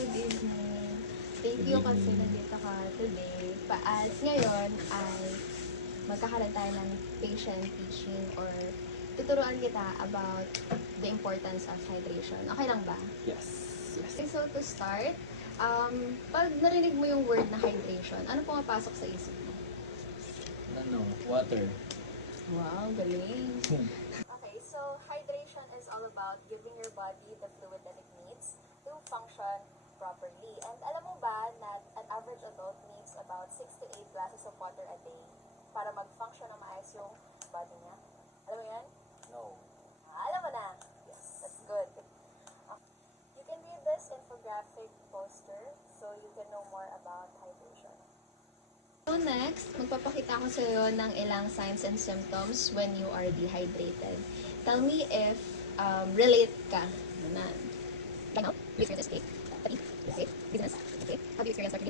good evening. Thank you kasi nandito ka today. As ngayon ay magkakaroon tayo ng patient teaching or tuturuan kita about the importance of hydration. Okay lang ba? Yes. Yes. Okay, so to start, pag narinig mo yung word na hydration, ano pumapasok sa isip mo? Ano? Water. Wow, galing. Okay, so hydration is all about giving your body the fluid that it needs to function properly. And alam mo ba na an average adult needs about 6 to 8 glasses of water a day para mag-function na maayos yung body niya? Alam mo yan? No. Alam mo na? Yes, that's good. You can read this infographic poster so you can know more about hydration. So next, magpapakita ko sa iyo ng ilang signs and symptoms when you are dehydrated. Tell me if relate ka na. Right now, do you experience this? Fatigue? Okay. Dizziness? Okay. How do you experience that?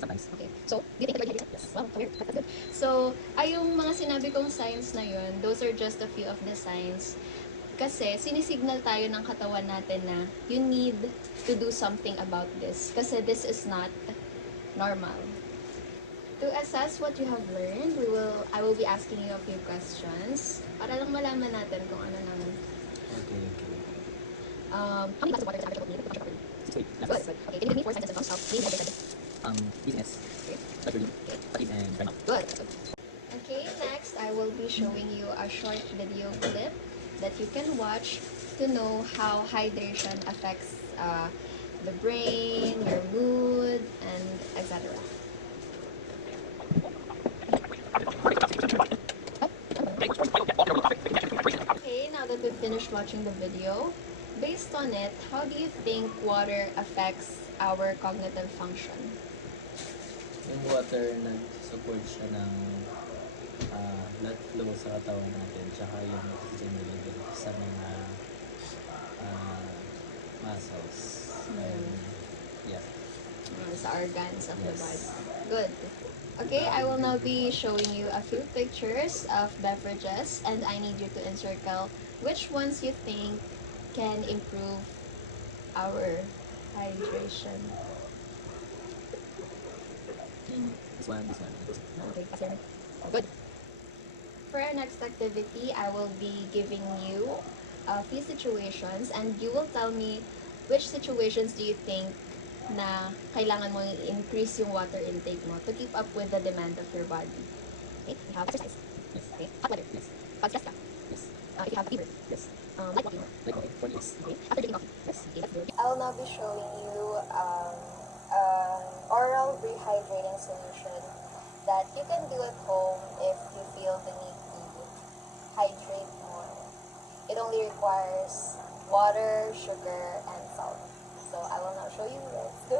Sometimes. Okay. So, do you think you're dehydrated? Yes. Wow, weird. That's good. So, ay yung mga sinabi kong signs na yun, those are just a few of the signs. Kasi sinisignal tayo ng katawan natin na you need to do something about this. Kasi this is not normal. To assess what you have learned, I will be asking you a few questions para lang malaman natin kung ano nang Okay. how many glasses of water does an average adult need to function properly? 6 to 8 Good. glasses. Okay. Can you give me 4 signs and symptoms of being dehydrated? Business. Okay. Fatigue. Fatigue and burnout. Good. Okay, next I will be showing you a short video clip that you can watch to know how hydration affects the brain, your mood, and etc. Okay, now that we've finished watching the video, based on it, how do you think water affects our cognitive function? Yung water, nag-support siya ng blood flow sa katawan natin, tsaka yung oxygen level sa mga muscles. And, yeah. Sa organs of the Yes. body. Good. Okay, I will now be showing you a few pictures of beverages and I need you to encircle which ones you think can improve our hydration. This one. Okay, good. For our next activity, I will be giving you a few situations and you will tell me which situations do you think na kailangan mo i-increase yung water intake mo to keep up with the demand of your body. Okay, you have exercise. Yes. Okay, hot weather. Yes. Pag stress ka. Yes. If you have a fever. Yes. Light walking. Like okay. 4 days. Okay, after drinking coffee. Yes. Okay, that's good. I will now be showing you an oral rehydrating solution that you can do at home if you feel the need to hydrate more. It only requires water, sugar, and salt. So I will now show you. Let's go.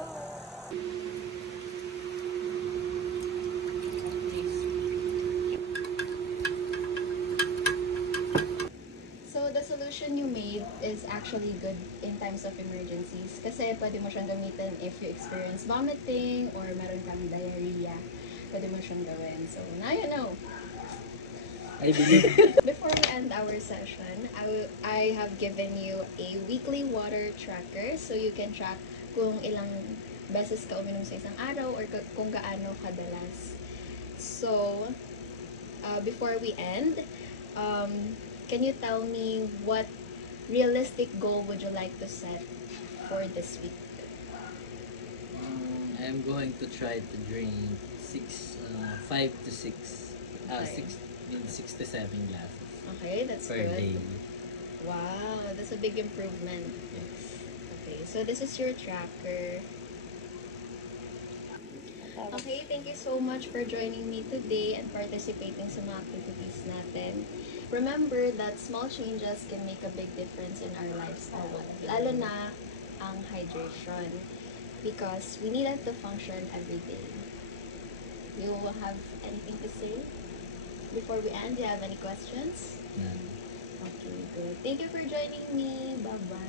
So the solution you made is actually good in times of emergencies. Kasi pwede mo siyang gamitin if you experience vomiting or meron kang diarrhea. Pwede mo siyang gawin. So now you know. I believe. Before we end our session, I have given you a weekly water tracker so you can track kung ilang beses ka uminom sa isang araw or kung gaano kadalas. So, before we end, can you tell me what realistic goal would you like to set for this week? I'm going to try to drink 5 to 6. Okay. 6 to 7 glasses Okay, that's per good. day. Wow, that's a big improvement. Yes. Okay, so this is your tracker. Okay, thank you so much for joining me today and participating sa mga activities natin. Remember that small changes can make a big difference in our lives, lalo na ang hydration, because we need it to function every day. You have anything to say before we end? Do you have any questions? Yan. Okay, good. Thank you for joining me. Bye-bye.